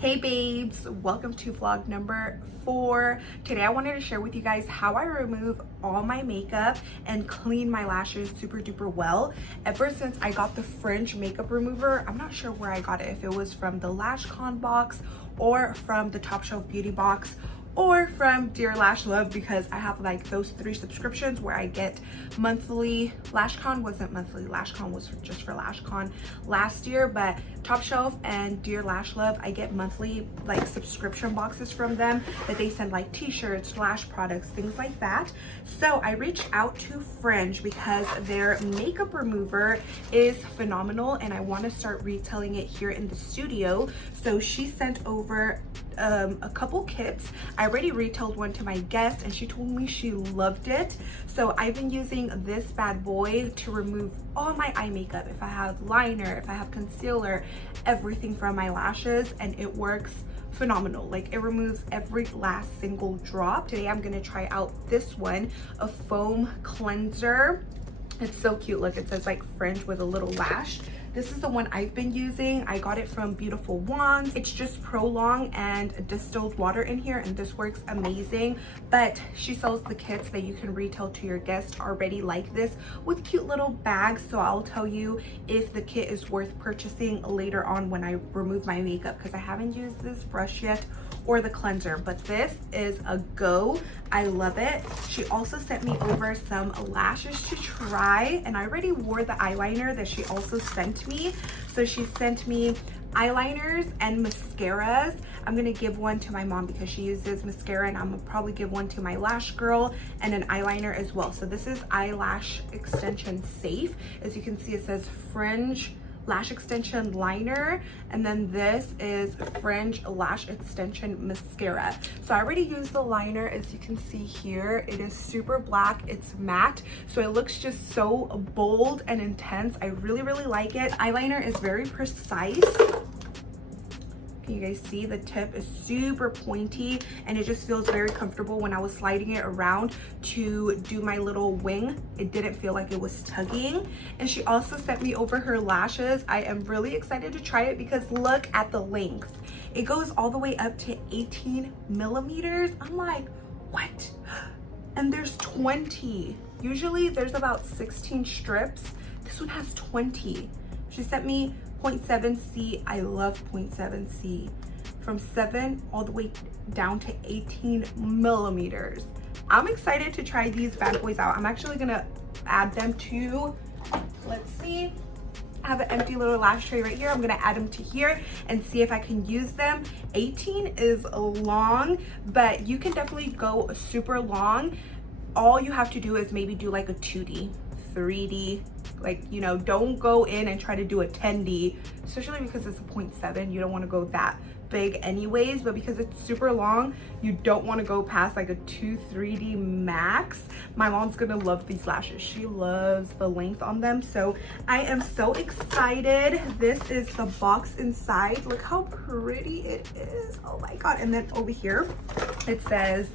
Hey babes, welcome to vlog number 4. Today I wanted to share with you guys how I remove all my makeup and clean my lashes super duper well. Ever since I got the fringe makeup remover, I'm not sure where I got it, if it was from the LashCon box or from the Top Shelf Beauty box or from Dear Lash Love, because I have like those 3 subscriptions where I get monthly. LashCon wasn't monthly, LashCon was just for LashCon last year, but Top Shelf and Dear Lash Love, I get monthly like subscription boxes from them that they send like t-shirts, lash products, things like that. So I reached out to Fringe because their makeup remover is phenomenal and I want to start retailing it here in the studio. So she sent over a couple kits. I already retailed one to my guest and she told me she loved it. So I've been using this bad boy to remove all my eye makeup. If I have liner, if I have concealer, everything from my lashes, and it works phenomenal. Like, it removes every last single drop. Today I'm gonna try out this one, a foam cleanser. It's so cute. Look, it says like Fringe with a little lash. This is the one I've been using. I got it from Beautiful Wands. It's just prolong and distilled water in here, and this works amazing. But she sells the kits that you can retail to your guests already like this with cute little bags. So I'll tell you if the kit is worth purchasing later on when I remove my makeup, because I haven't used this brush yet or the cleanser, but this is a go. I love it. She also sent me over some lashes to try, and I already wore the eyeliner that she also sent me. So she sent me eyeliners and mascaras. I'm gonna give one to my mom because she uses mascara, and I'm gonna probably give one to my lash girl, and an eyeliner as well. So this is eyelash extension safe. As you can see, it says Fringe lash extension liner, and then this is Fringe lash extension mascara. So I already used the liner. As you can see here, it is super black, it's matte, so it looks just so bold and intense. I really like it. Eyeliner is very precise. Can you guys see the tip is super pointy, and it just feels very comfortable. When I was sliding it around to do my little wing, it didn't feel like it was tugging. And she also sent me over her lashes. I am really excited to try it because look at the length. It goes all the way up to 18 millimeters. I'm like, what? And there's 20. Usually there's about 16 strips. This one has 20. She sent me 0.7C. I love 0.7C. From 7 all the way down to 18 millimeters. I'm excited to try these bad boys out. I'm actually gonna add them to, let's see, I have an empty little lash tray right here. I'm gonna add them to here and see if I can use them. 18 is long, but you can definitely go super long. All you have to do is maybe do like a 2D, 3D, like, you know, don't go in and try to do a 10D, especially because it's a 0.7. You don't want to go that big anyways, but because it's super long, you don't want to go past like a 2-3D max. My mom's gonna love these lashes. She loves the length on them, so I am so excited. This is the box inside. Look how pretty it is. Oh my god. And then over here it says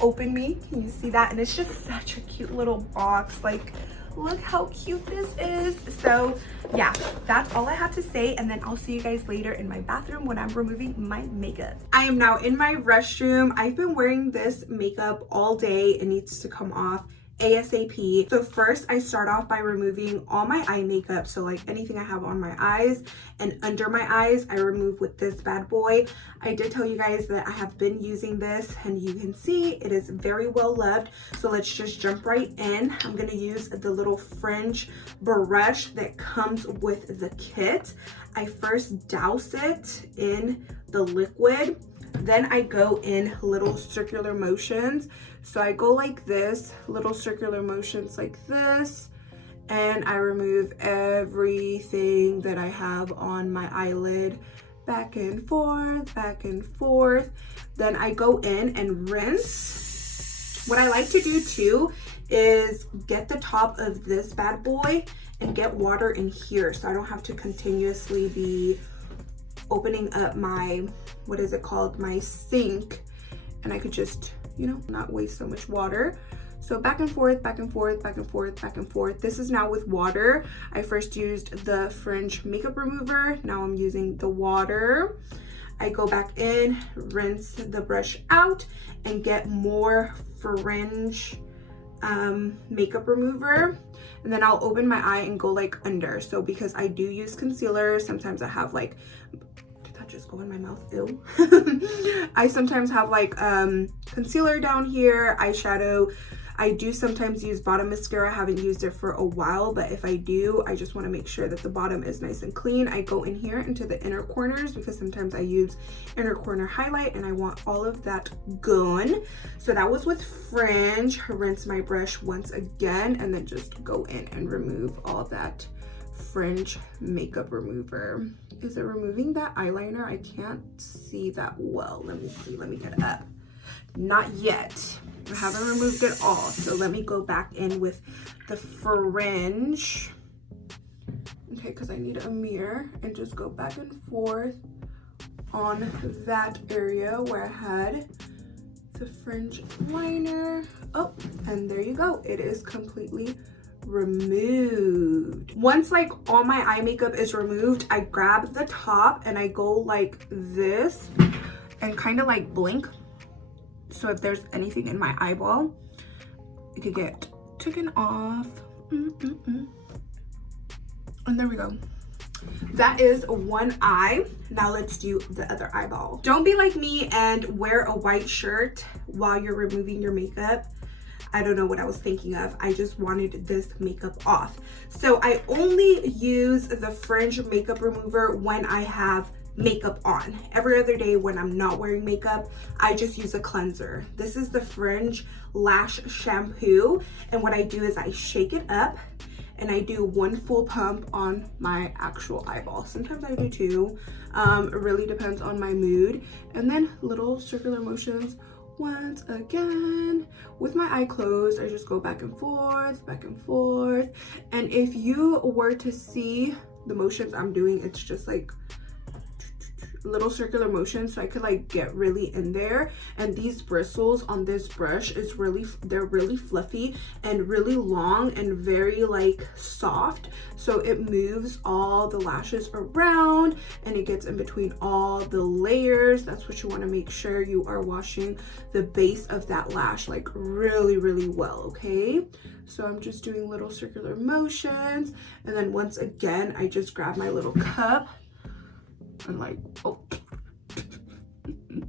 open me. Can you see that? And it's just such a cute little box. Like, look how cute this is. So yeah, that's all I have to say, and then I'll see you guys later in my bathroom when I'm removing my makeup. I am now in my restroom. I've been wearing this makeup all day. It needs to come off ASAP. So first I start off by removing all my eye makeup. So like anything I have on my eyes and under my eyes, I remove with this bad boy. I did tell you guys that I have been using this, and you can see it is very well loved. So let's just jump right in. I'm gonna use the little Fringe brush that comes with the kit. I first douse it in the liquid, then I go in little circular motions. So I go like this, little circular motions like this, and I remove everything that I have on my eyelid, back and forth, back and forth. Then I go in and rinse. What I like to do too is get the top of this bad boy and get water in here, so I don't have to continuously be opening up my, what is it called, my sink, and I could just, you know, not waste so much water. So back and forth, back and forth, back and forth, back and forth. This is now with water. I first used the fringe makeup remover. Now I'm using the water. I go back in, rinse the brush out, and get more fringe makeup remover. And then I'll open my eye and go like under. So because I do use concealer, sometimes I have like, did that just go in my mouth? Ew. I sometimes have like concealer down here, eyeshadow. I do sometimes use bottom mascara. I haven't used it for a while, but if I do, I just want to make sure that the bottom is nice and clean. I go in here into the inner corners because sometimes I use inner corner highlight and I want all of that gone. So that was with fringe. Rinse my brush once again and then just go in and remove all that fringe makeup remover. Is it removing that eyeliner? I can't see that well. Let me see. Let me get it up. Not yet. I haven't removed it all, so let me go back in with the fringe. Okay, because I need a mirror, and just go back and forth on that area where I had the fringe liner. Oh, and there you go. It is completely removed. Once like all my eye makeup is removed, I grab the top and I go like this and kind of like blink. So if there's anything in my eyeball, it could get taken off. And there we go. That is one eye. Now let's do the other eyeball. Don't be like me and wear a white shirt while you're removing your makeup. I don't know what I was thinking of. I just wanted this makeup off. So I only use the fringe makeup remover when I have makeup on. Every other day when I'm not wearing makeup, I just use a cleanser. This is the Fringe Lash Shampoo, and what I do is I shake it up and I do one full pump on my actual eyeball. Sometimes I do two. It really depends on my mood. And then little circular motions once again. With my eye closed, I just go back and forth, back and forth. And if you were to see the motions I'm doing, it's just like little circular motions, so I could like get really in there. And these bristles on this brush is they're really fluffy and really long and very like soft, so it moves all the lashes around and it gets in between all the layers. That's what you want to make sure you are washing the base of that lash like really well. Okay, so I'm just doing little circular motions, and then once again I just grab my little cup and like, oh.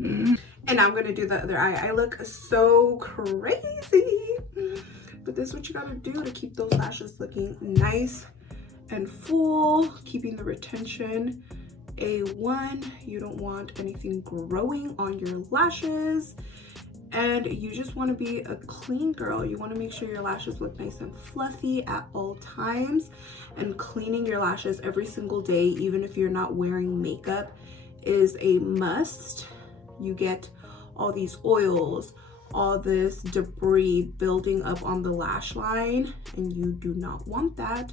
And I'm gonna do the other eye. I look so crazy, but this is what you gotta do to keep those lashes looking nice and full, keeping the retention A1. You don't want anything growing on your lashes, and you just want to be a clean girl. You want to make sure your lashes look nice and fluffy at all times, and cleaning your lashes every single day, even if you're not wearing makeup, is a must. You get all these oils, all this debris building up on the lash line, and you do not want that.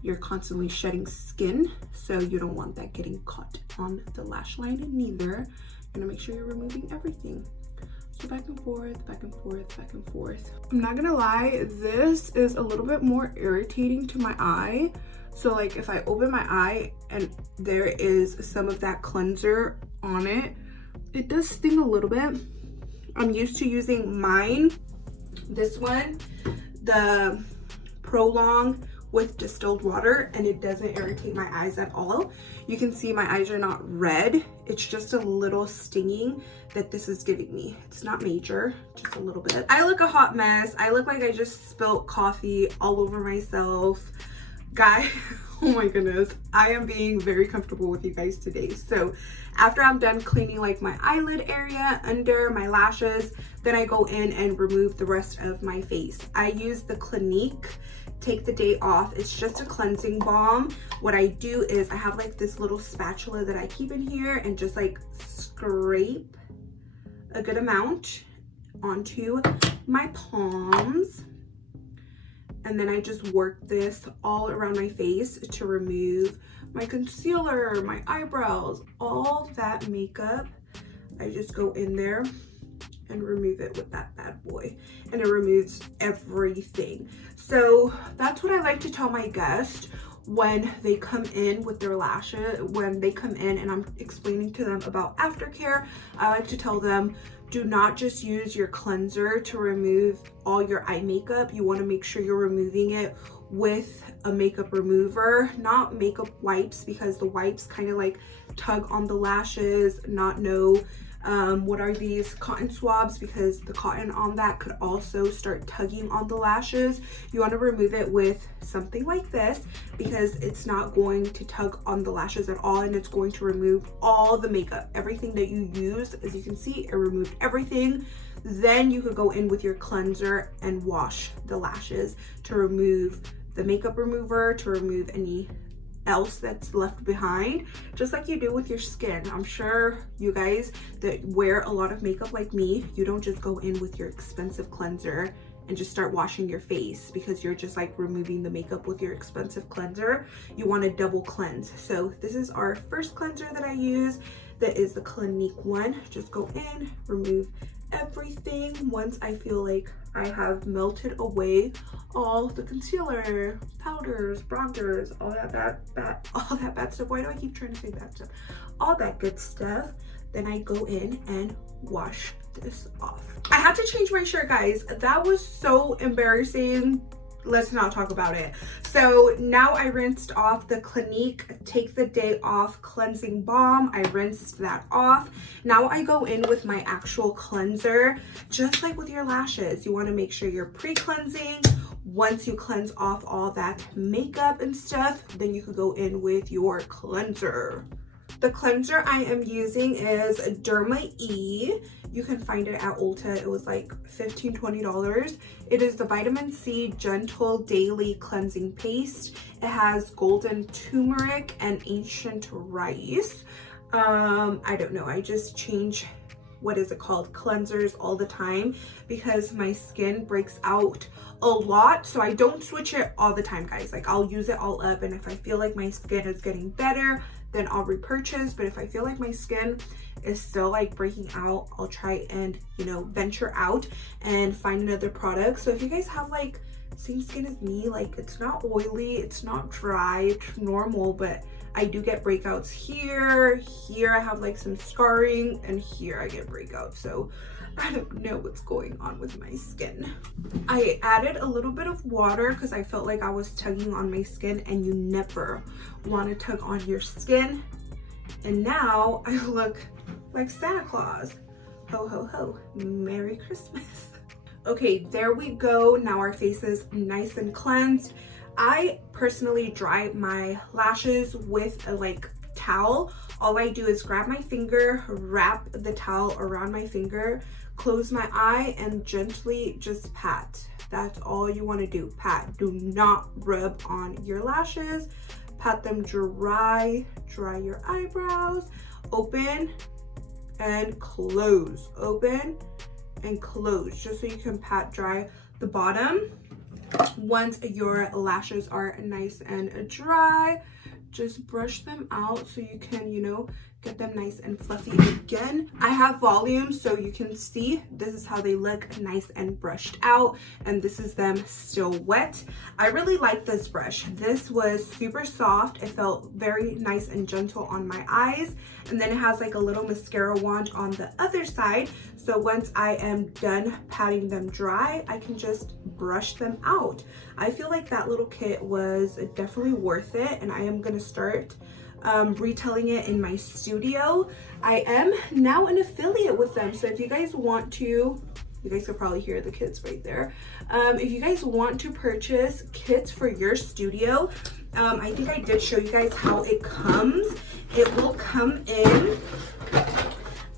You're constantly shedding skin, so you don't want that getting caught on the lash line neither. You're gonna make sure you're removing everything. So back and forth, back and forth, back and forth. I'm not gonna lie, this is a little bit more irritating to my eye. So like if I open my eye and there is some of that cleanser on it, it does sting a little bit. I'm used to using mine, this one, the Prolong with distilled water, and it doesn't irritate my eyes at all. You can see my eyes are not red. It's just a little stinging that this is giving me. It's not major, just a little bit. I look a hot mess. I look like I just spilled coffee all over myself. Guys, oh my goodness. I am being very comfortable with you guys today. So after I'm done cleaning like my eyelid area, under my lashes, then I go in and remove the rest of my face. I use the Clinique Take the Day Off. It's just a cleansing balm. What I do is I have like this little spatula that I keep in here and just like scrape a good amount onto my palms. And then I just work this all around my face to remove my concealer, my eyebrows, all that makeup. I just go in there and remove it with that bad boy, and it removes everything. So that's what I like to tell my guests when they come in with their lashes. When they come in and I'm explaining to them about Aftercare, I like to tell them, do not just use your cleanser to remove all your eye makeup. You want to make sure you're removing it with a makeup remover, not makeup wipes, because the wipes kind of like tug on the lashes. What are these cotton swabs, because the cotton on that could also start tugging on the lashes. You want to remove it with something like this, because it's not going to tug on the lashes at all, and it's going to remove all the makeup, everything that you use. As you can see, it removed everything. Then you could go in with your cleanser and wash the lashes to remove the makeup remover, to remove any else that's left behind, just like you do with your skin. I'm sure you guys that wear a lot of makeup like me, you don't just go in with your expensive cleanser and just start washing your face because you're just like removing the makeup with your expensive cleanser. You want to double cleanse. So this is our first cleanser that I use. That is the Clinique one. Just go in, remove everything. Once I feel like I have melted away all the concealer, powders, bronzers, all that bad stuff. Why do I keep trying to say bad stuff? All that good stuff. Then I go in and wash this off. I had to change my shirt, guys. That was so embarrassing. Let's not talk about it. So now I rinsed off the Clinique Take the Day Off Cleansing Balm. I rinsed that off. Now I go in with my actual cleanser. Just like with your lashes, you want to make sure you're pre-cleansing. Once you cleanse off all that makeup and stuff, then you could go in with your cleanser. The cleanser I am using is Derma E. You can find it at Ulta. It was like $15–20. It is the Vitamin C Gentle Daily Cleansing Paste. It has golden turmeric and ancient rice. I don't know. I just change, what is it called, cleansers all the time because my skin breaks out a lot. So I don't switch it all the time, guys. Like, I'll use it all up, and if I feel like my skin is getting better, then I'll repurchase. But if I feel like my skin is still like breaking out, I'll try and, you know, venture out and find another product. So if you guys have like same skin as me, like it's not oily, it's not dry, it's normal, but I do get breakouts here I have like some scarring, and here I get breakouts. So I don't know what's going on with my skin. I added a little bit of water because I felt like I was tugging on my skin, and you never want to tug on your skin. And now I look like Santa Claus. Ho ho ho, Merry Christmas. Okay, there we go. Now our face is nice and cleansed. I personally dry my lashes with a like towel. All I do is grab my finger, wrap the towel around my finger, close my eye, and gently just pat. That's all you want to do. Pat. Do not rub on your lashes. Pat them dry. Dry your eyebrows. Open and close. Open and close, just so you can pat dry the bottom. Once your lashes are nice and dry, just brush them out so you can, you know, get them nice and fluffy again. I have volume so you can see this is how they look, nice and brushed out, and this is them still wet. I really like this brush. This was super soft. It felt very nice and gentle on my eyes, and then it has like a little mascara wand on the other side. So once I am done patting them dry, I can just brush them out. I feel like that little kit was definitely worth it, and I am gonna start retailing it in my studio. I am now an affiliate with them, so if you guys want to, you guys could probably hear the kids right there. If you guys want to purchase kits for your studio, I think I did show you guys how it comes. It will come in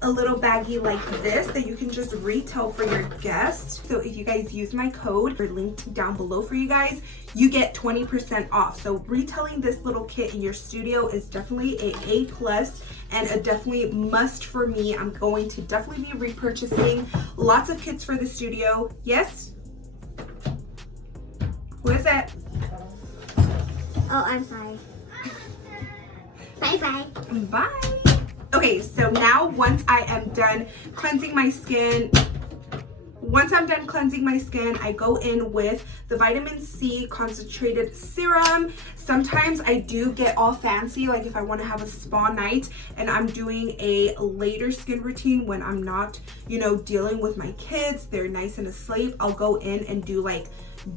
a little baggie like this that you can just retail for your guests. So if you guys use my code, or linked down below for you guys, you get 20% off. So retailing this little kit in your studio is definitely A+ and a definitely must for me. I'm going to definitely be repurchasing lots of kits for the studio. Yes? Who is that? Oh, I'm sorry. Bye-bye. Bye. Okay, so now once I am done cleansing my skin, once I'm done cleansing my skin, I go in with the vitamin C concentrated serum. Sometimes I do get all fancy, like if I want to have a spa night and I'm doing a later skin routine when I'm not, you know, dealing with my kids, they're nice and asleep, I'll go in and do like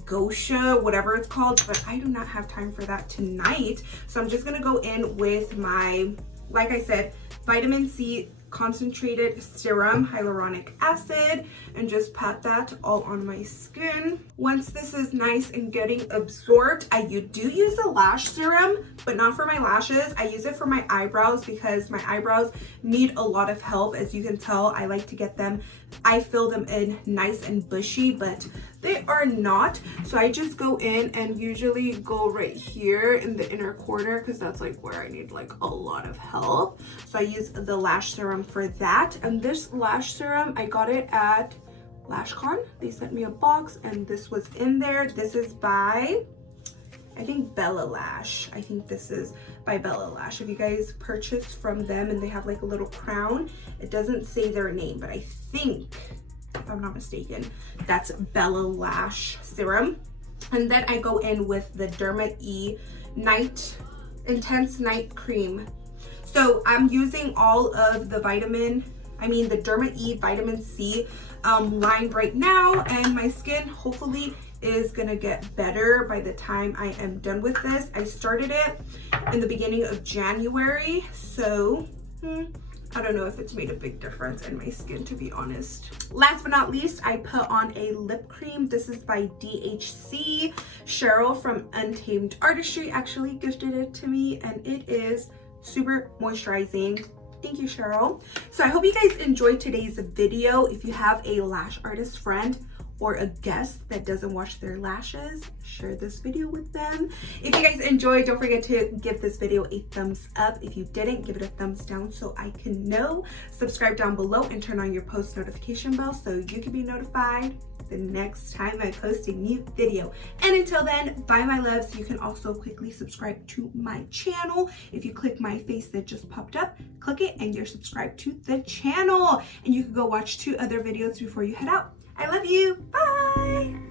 𝒀𝑇, whatever it's called, but I do not have time for that tonight. So I'm just gonna go in with my, like I said, vitamin C concentrated serum, hyaluronic acid, and just pat that all on my skin. Once this is nice and getting absorbed, I do use a lash serum, but not for my lashes. I use it for my eyebrows because my eyebrows need a lot of help. As you can tell, I like to get them, I fill them in nice and bushy, but they are not. So I just go in and usually go right here in the inner corner because that's like where I need like a lot of help. So I use the lash serum for that. And this lash serum, I got it at LashCon. They sent me a box and this was in there. This is by, I think, 𝑬𝑵𝑗𝑠. I think this is by 𝑬𝑵𝑗𝑠. If you guys purchase from them and they have like a little crown, it doesn't say their name, but I think, if I'm not mistaken, that's 𝑬𝑵𝑗𝑠 serum. And then I go in with the �ＤERMA-E Intense Night Cream. So I'm using all of the the �ＤERMA-E vitamin C line right now, and my skin hopefully is gonna get better by the time I am done with this. I started it in the beginning of January, so I don't know if it's made a big difference in my skin, to be honest. Last but not least, I put on a lip cream. This is by DHC. Cheryl from Untamed Artistry actually gifted it to me, and it is super moisturizing. Thank you, Cheryl. So I hope you guys enjoyed today's video. If you have a lash artist friend or a guest that doesn't wash their lashes, share this video with them. If you guys enjoyed, don't forget to give this video a thumbs up. If you didn't, give it a thumbs down so I can know. Subscribe down below and turn on your post notification bell so you can be notified the next time I post a new video. And until then, bye my loves. You can also quickly subscribe to my channel. If you click my face that just popped up, click it and you're subscribed to the channel. And you can go watch 2 other videos before you head out. I love you. Bye.